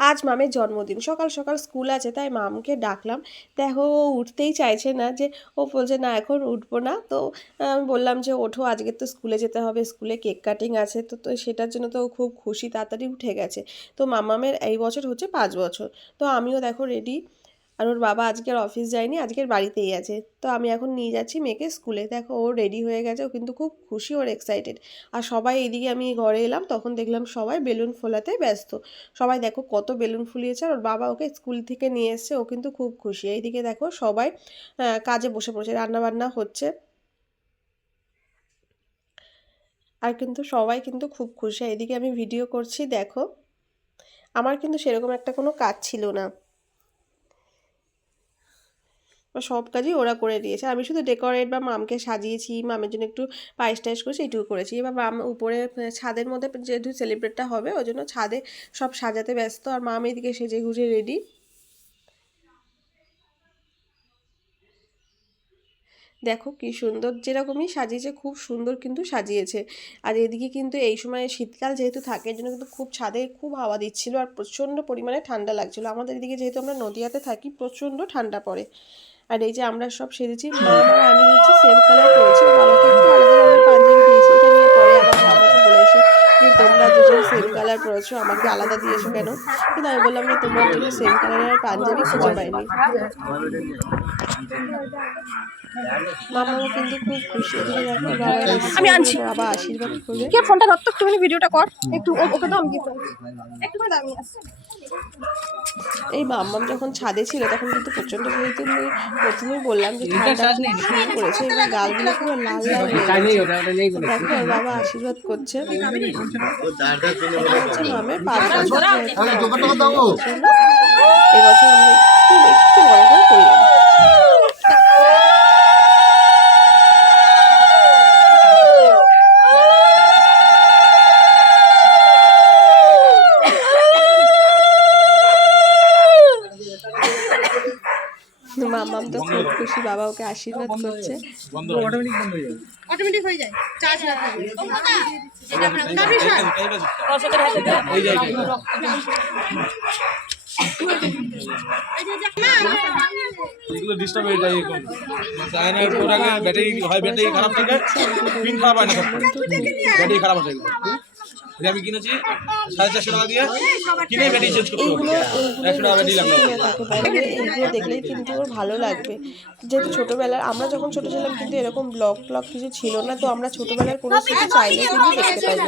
আজ মামের জন্মদিন, সকাল সকাল স্কুল আছে, তাই মামকে ডাকলাম। দেখো ও উঠতেই চাইছে না, যে ও বলছে না এখন উঠবো না। তো আমি বললাম যে ওঠো, আজকে তো স্কুলে যেতে হবে, স্কুলে কেক কাটিং আছে। তো তো সেটার জন্য তো ও খুব খুশি, তাড়াতাড়ি উঠে গেছে। তো মামামের এই বছর হচ্ছে 5 বছর। তো আমিও দেখো রেডি। আর ওর বাবা আজকের অফিস যায়নি, আজকের বাড়িতেই আছে। তো আমি এখন নিয়ে যাচ্ছি মেয়েকে স্কুলে। দেখো ও রেডি হয়ে গেছে, ও কিন্তু খুব খুশি, ওর এক্সাইটেড। আর সবাই এইদিকে, আমি ঘরে এলাম তখন দেখলাম সবাই বেলুন ফোলাতে ব্যস্ত। সবাই দেখো কত বেলুন ফুলিয়েছে, আর ওর বাবা ওকে স্কুল থেকে নিয়ে এসছে, ও কিন্তু খুব খুশি। এইদিকে দেখো সবাই কাজে বসে পড়েছে, রান্না বান্না হচ্ছে। আর কিন্তু সবাই কিন্তু খুব খুশি। এইদিকে আমি ভিডিও করছি দেখো। আমার কিন্তু সেরকম একটা কোনো কাজ ছিল না, সব কাজই ওরা করে দিয়েছে। আমি শুধু ডেকোরেট বা মামকে সাজিয়েছি, মামের জন্য একটু পায়েস টায়েস করেছি, এইটুকু করেছি। এবার মাম উপরে ছাদের মধ্যে যেহেতু সেলিব্রেটটা হবে, ওই জন্য ছাদে সব সাজাতে ব্যস্ত। আর মাম এদিকে সেজে গুজে রেডি। দেখো কি সুন্দর, যেরকমই সাজিয়েছে খুব সুন্দর কিন্তু সাজিয়েছে। আর এদিকে কিন্তু এই সময় শীতকাল যেহেতু থাকে, এর জন্য কিন্তু খুব ছাদে খুব হাওয়া দিচ্ছিল, আর প্রচণ্ড পরিমাণে ঠান্ডা লাগছিল। আমাদের এদিকে যেহেতু আমরা নদিয়াতে থাকি, প্রচণ্ড ঠান্ডা পড়ে। আর এই যে আমরা সব সেজেছি, মা আর আমি হচ্ছে সেম কালার করেছি, বাবাকে একটু আলাদা রঙের পাঞ্জাবি দিয়েছি। এটা নিয়ে পরে আবার আমাকে বলেছে যে তোমরা দুজন সেম কালার পরেছো, আমাকে আলাদা দিয়েছো কেন? কিন্তু আমি বললাম যে তোমার জন্য সেম কালারের পাঞ্জাবি খুঁজে পাইনি। মামাও কিন্তু খুব খুশি। এদিকে দেখো বাবা এসেছে, আমি আনছি, বাবা আশীর্বাদ করবে। কে ফোনটা ধর তো, একটুখানি ভিডিওটা কর একটু, ওকে দাও, আমি গিফট একটু করে দাও, আমি আসছি। এই মাম্মাম যখন ছাদে ছিল তখন কিন্তু প্রচন্ড, যেহেতু আমি প্রথমেই বললাম যে ঠান্ডা শুরু করেছে, এবার গালগুলো পুরো লাল লাল হয়ে গেছে। দেখো ওর বাবা আশীর্বাদ করছে। এটা হচ্ছে মামের 5 বছর এবছর আমরা একটু একটু বড় করে করলাম। মামাম তো খুব খুশি, বাবা ওকে আশীর্বাদ করছে। অটোমেটিক হয়ে যায়, চার্জ না থাকে। এগুলো ডিস্টার্ব হয়ে যায়, এখন চায়না প্রোডাক্টে ব্যাটারি হয়, ব্যাটারি খারাপ থাকে, পিন খারাপ হয় না, ব্যাটারি খারাপ আছে। আমি কিনেছি 450 টাকা দিয়ে, কিনে ব্যাটারি চেঞ্জ করতে হবে, 100 টাকা ব্যাটারি লাগবে। এইগুলো দেখলেই কিন্তু ওর ভালো লাগবে। যেহেতু ছোটোবেলার, আমরা যখন ছোটো ছিলাম কিন্তু এরকম ব্লগ কিছু ছিল না, তো আমরা ছোটোবেলার কোনো স্মৃতি চাইলে কিন্তু দেখতে পাই না।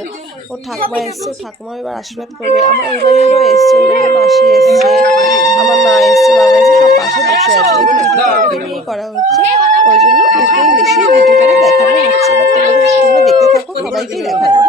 ওর ঠাকুমা এসছে, ওর ঠাকুমা এবার আশীর্বাদ করবে। আমার ওই বাড়িরও এসছে, ওই বাড়ির মাসি এসছে, আমার মা এসছে, বাবা এসছে, সব পাশে বসে আছে। এই ভিডিওটা ওকে নিয়েই করা হচ্ছে, ওই জন্য ওকেই বেশি ভিডিওটাকে দেখানো হচ্ছে। এবার তোমরা দেখতে থাকো, সবাইকেই দেখানো।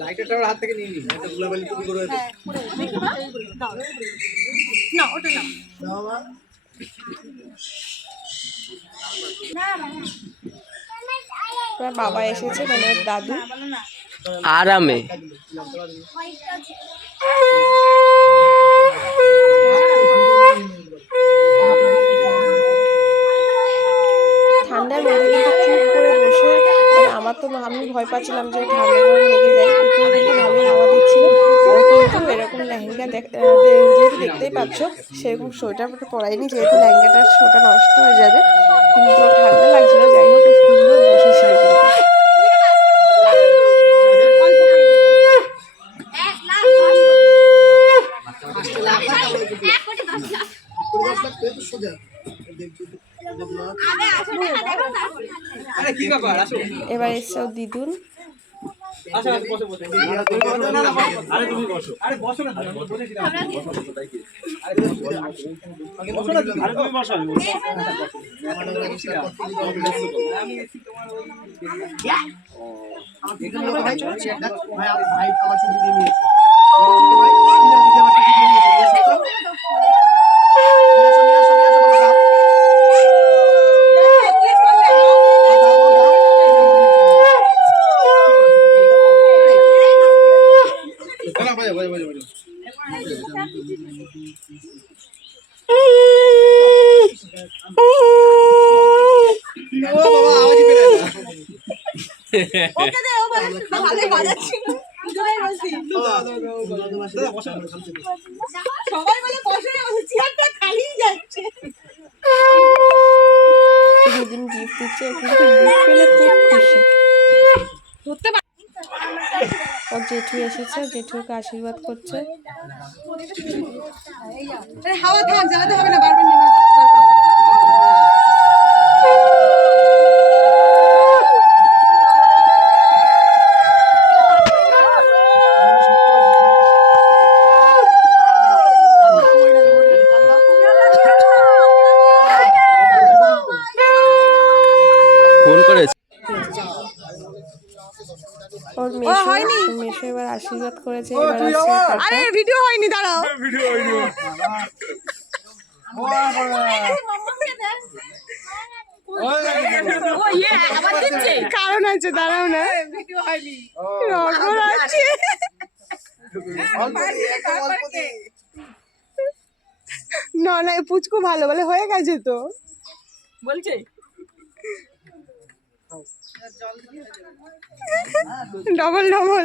লাইটারটা হাত থেকে নিয়ে নিন, একটা গুলাবালি টুপি করে না ওটা না, বাবা এসেছে, মানে ওর দাদু। আরামে ঠান্ডার মধ্যে কিন্তু চুপ করে বসে, মানে আমার তো, আমি ভয় পাচ্ছিলাম যে ঠান্ডা লেগে যায়। উপরে কিন্তু ভালোই হাওয়া দিচ্ছিল। ও কিন্তু এরকম লেহেঙ্গা যেহেতু দেখতেই পাচ্ছ, সেরকম সোয়েটার পরাইনি, যেহেতু লেহেঙ্গাটার শোটা নষ্ট হয়ে যাবে। কিন্তু ঠান্ডা লাগছিল, যাই হোক সুন্দর বসেছিল কিন্তু। এবার এসছে ও দিদুন। ভাই ভাই আমার ছবি দিয়ে নিয়েছে ভাই সিনা দিদি আমার ছবি দিয়ে নিয়েছে নিয়ে আসো তো নিয়ে আসো বলো দাও না ভাই ভাই ভাই ভাই ও বাবা আওয়াজই পেলে না ওকে দে ও ভালোই বাজাচ্ছিল সবাই বলে বসে চেয়ারটা খালি যাচ্ছে দিদিন গিফট দিচ্ছে কিন্তু গিফট পেলে খুব খুশি। ধরতে ওর জেঠু এসেছে, জেঠুকে আশীর্বাদ করছে। হাওয়া থাক জ্বালাতে হবে না বারবার ফোন করেছে ওর মেশো এবার আশীর্বাদ করেছে। এবার আসছে আরে ভিডিও হয়নি দাঁড়াও কারণ আছে দাঁড়াও না রগর আছে না না পুচকু ভালো বলে হয়ে গেছে তো বলছে ডবল ডবল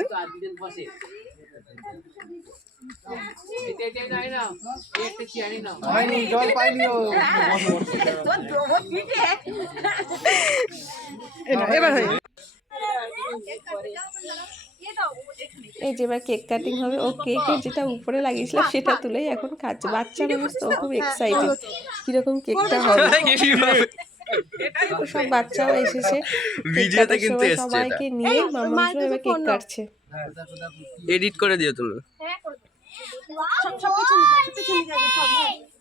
জল পাইনি ও এবার হয় এই যে এবার কেক কাটিং হবে। ও কেকের যেটা উপরে লাগিয়েছিল সেটা তুলেই এখন খাচ্ছে। বাচ্চা মানুষ তো খুব এক্সাইটেড কিরকম কেকটা হবে। সব বাচ্চারা এসেছে ভিডিওতে কিন্তু এসছে সবাইকে নিয়ে মামা এবার কেক কাটছে। এডিট করে দিও তুমি।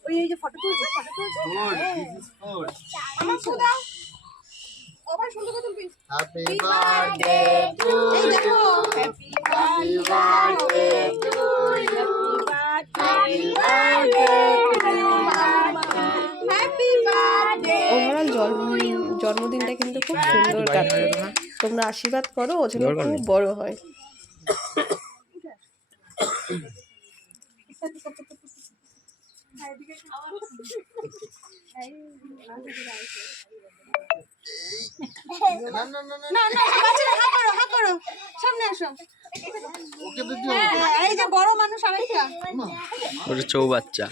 ওই যে ফটো তুলছে আমার দাও ওভার সুন্দর করে তুলবি হ্যাপি বার্থডে টু এই দেখো happy birthday to you happy birthday to happy birthday overall জন্মদিনটা কিন্তু খুব সুন্দর কাটবে। তোমরা আশীর্বাদ করো ও যেন খুব বড় হয়। না না না না না না বাচ্চারা হা করো সামনে আসো ওকে তো দিও এই যে বড় মানুষ আরেকটা ওটা চৌবাচ্চা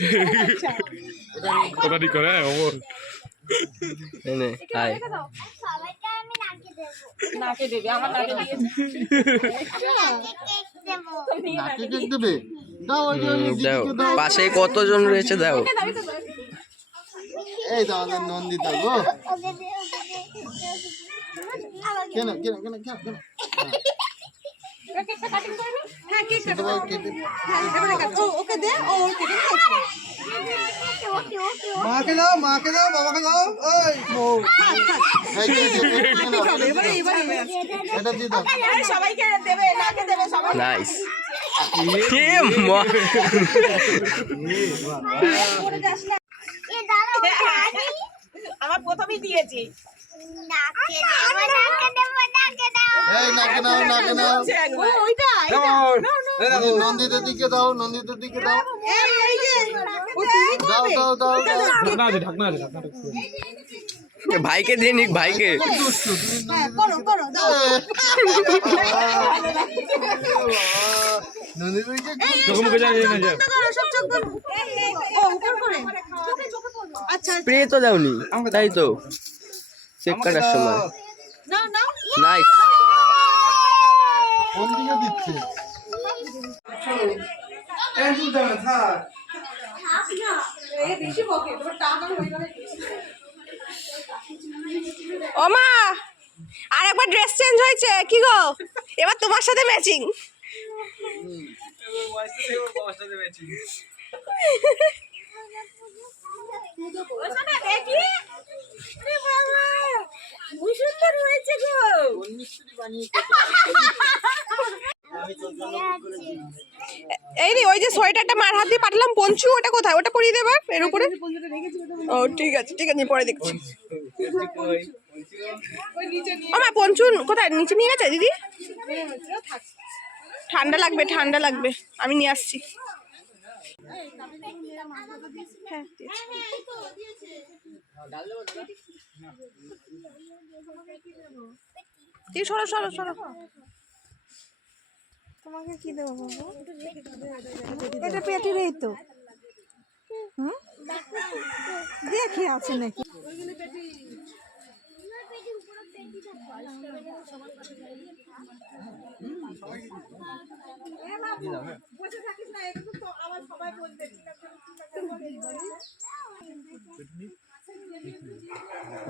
ওটা ঠিক করে ওমর এনে হাই নাকে দেবে আমার নাকে দিয়ে নাকে কেক দেবে দাও ওই যে দাও পাশে কতজন রয়েছে দাও এই তো আমাদের নন্দিতা গো কেন কেন কেন কেন কেন কেকটা কাটিং করবি হ্যাঁ কেক কাটো দাও কেটে এবারে কাট ও ওকে দে ও কেটে দিয়েছে মাকে দাও বাবাকে দাও ওই এই এবারে এটা দিয়ে দাও সবাইকে দেবে নাকে দেবে সবাই নাইস আমার প্রথমেই দিয়েছি এই নাকে নাও ওইটা নন্দিতার দিকে দাও এই যে ও চুরি দাও দাও দাও ঢাকনা আছে ঢাকনা ভাইকে দিয়ে নিক ভাইকে হ্যাঁ করো দাও নন্দিতা যখন মুখে যায় না যায় করো সব চোখ বন্ধ ও উপর করে আচ্ছা স্প্রে তো দাওনি তাই তো চেক করার সময় না নাইস কোন দিকে দিচ্ছে ও মা আর একবার ড্রেস চেঞ্জ হয়েছে কি গো এবার তোমার সাথে ম্যাচিং দেখি সুন্দর হয়েছে গো। এই রে, ওই যে সোয়েটারটা মার হাত দিয়ে পাঠালাম পঞ্চু, ওটা কোথায়? ওটা পরিয়ে দেবে এর উপরে। ও ঠিক আছে ঠিক আছে, পরে দেখছি। আমার পঞ্চু কোথায়? নিচে নিয়ে গেছে দিদি? ঠান্ডা লাগবে ঠান্ডা লাগবে, আমি নিয়ে আসছি। হ্যাঁ তুই সরো সরো সরো। তোমাকে কি দেবো বাবু? এটা পেটিরই তো। দেখি আছে নাকি।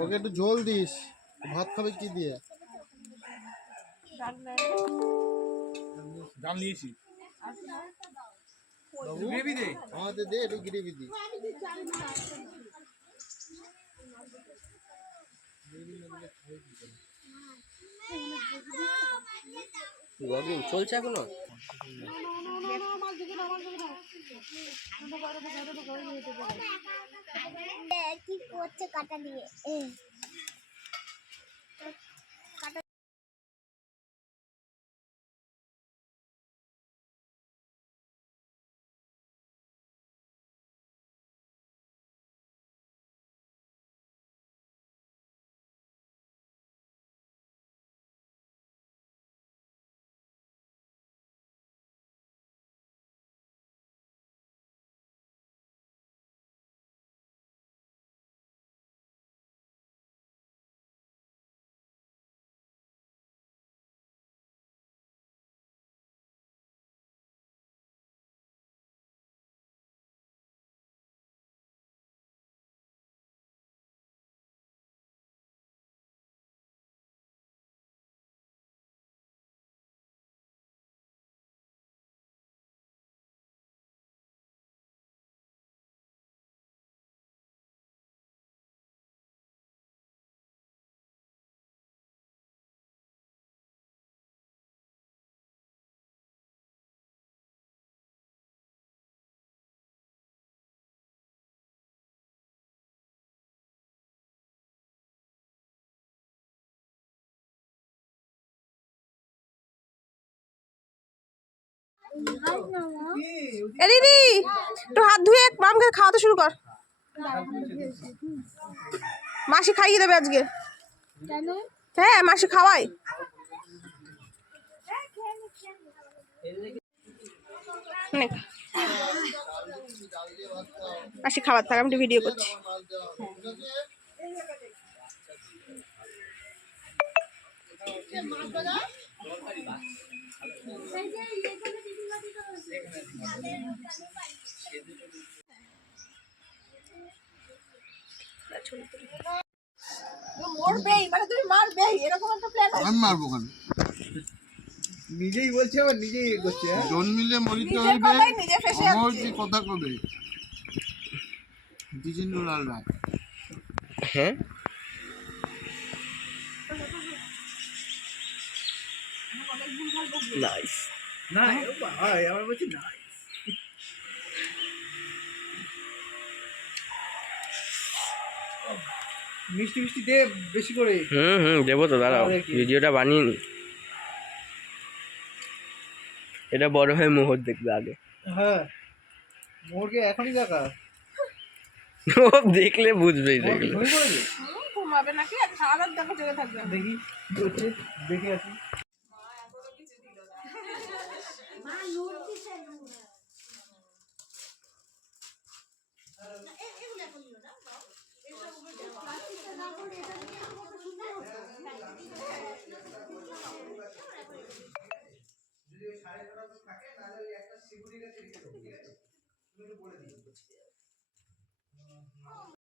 ওকে একটু ঝোল দিস, ভাত খাবে কি দিয়ে? জান নিয়েছি গ্রেভি দে, আমাদের দে একটু গ্রেভি দি। ব্লগিং চলছে এখনো? কি করছে কাটা দিয়ে এ দিদি একটু হাত ধুয়ে মামকে খাওয়াতে শুরু কর। মাসি খাইয়ে দেবে আজকে। হ্যাঁ মাসি খাওয়াই। মাসি খাবার থাক, আমি একটু ভিডিও করছি। আমি মারবো কেন? নিজেই বলছে আবার নিজেই করছে। জন্মিলে মরিতে হইবে, অমর কি কথা কবে? দ্বিজেন্দ্র লাল রায়। হ্যাঁ নাইস। না ভাই আমার বলছি না। মিষ্টি মিষ্টি দে বেশি করে। দেবো তো, দাঁড়াও ভিডিওটা বানিয়ে নি। এটা বড় হয়ে মোহর দেখবে আগে। হ্যাঁ মোরকে এখনই দেখা। ও দেখলে বুঝবেই দেখলে। ঘুমাবে নাকি আর সারা রাত দেখো জেগে থাকবে। দেখি কি হচ্ছে, দেখে আসি।